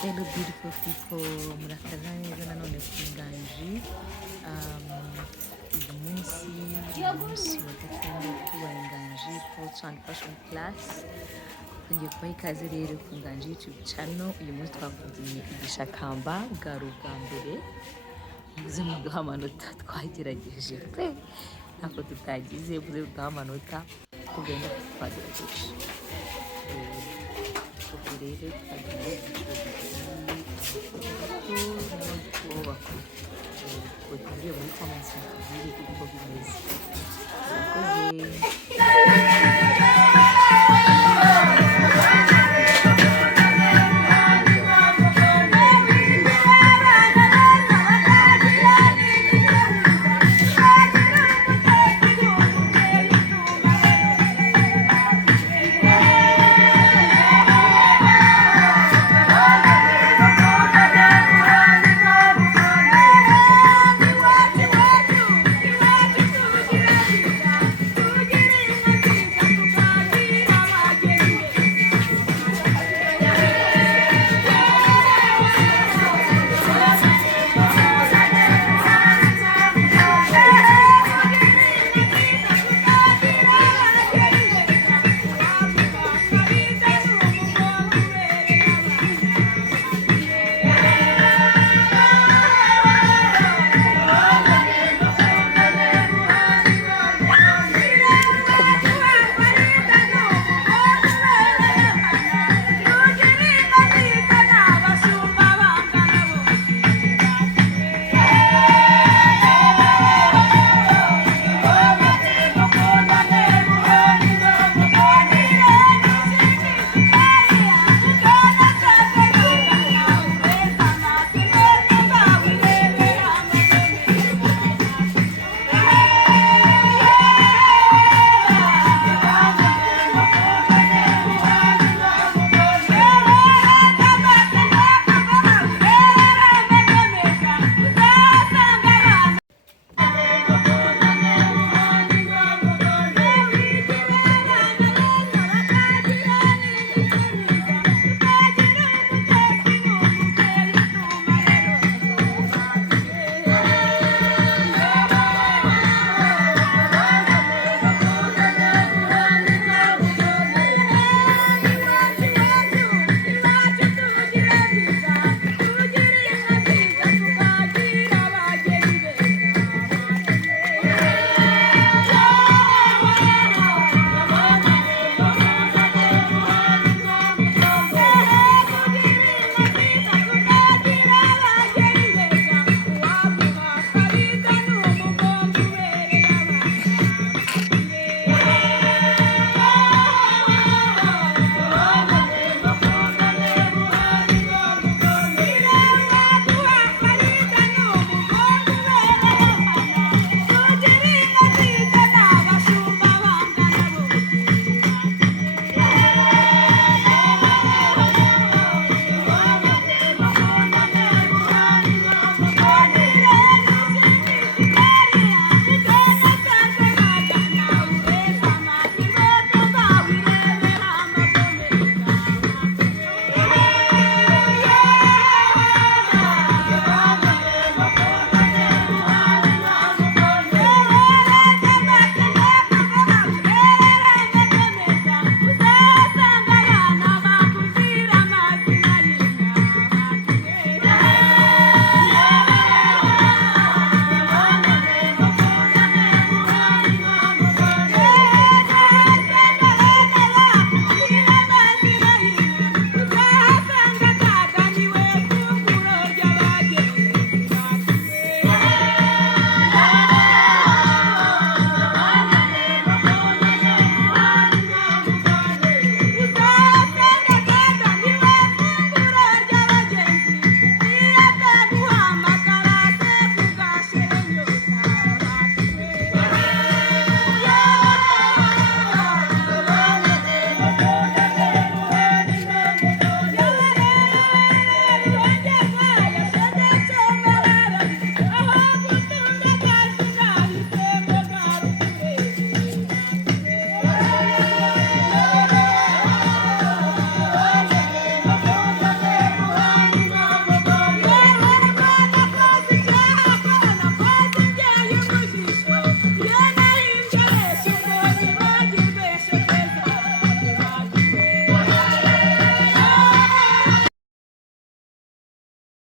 Hello beautiful people, murakaza neza nanone ku Nganji. Uyu munsi wa gatandatu wa Nganji Culture and Fashion Class. Tugiye kubaha ikaze rero ku Nganji YouTube channel. Uyu munsi twavugiye igishakamba bwari ubwa mbere. Muze muduha amanota, twagerageje pe ntabwo tutagize, muze muduha amanota kugenda twagerageje. Ubu rero twagiye muri comments mutubwire uko bimeze. Murakoze.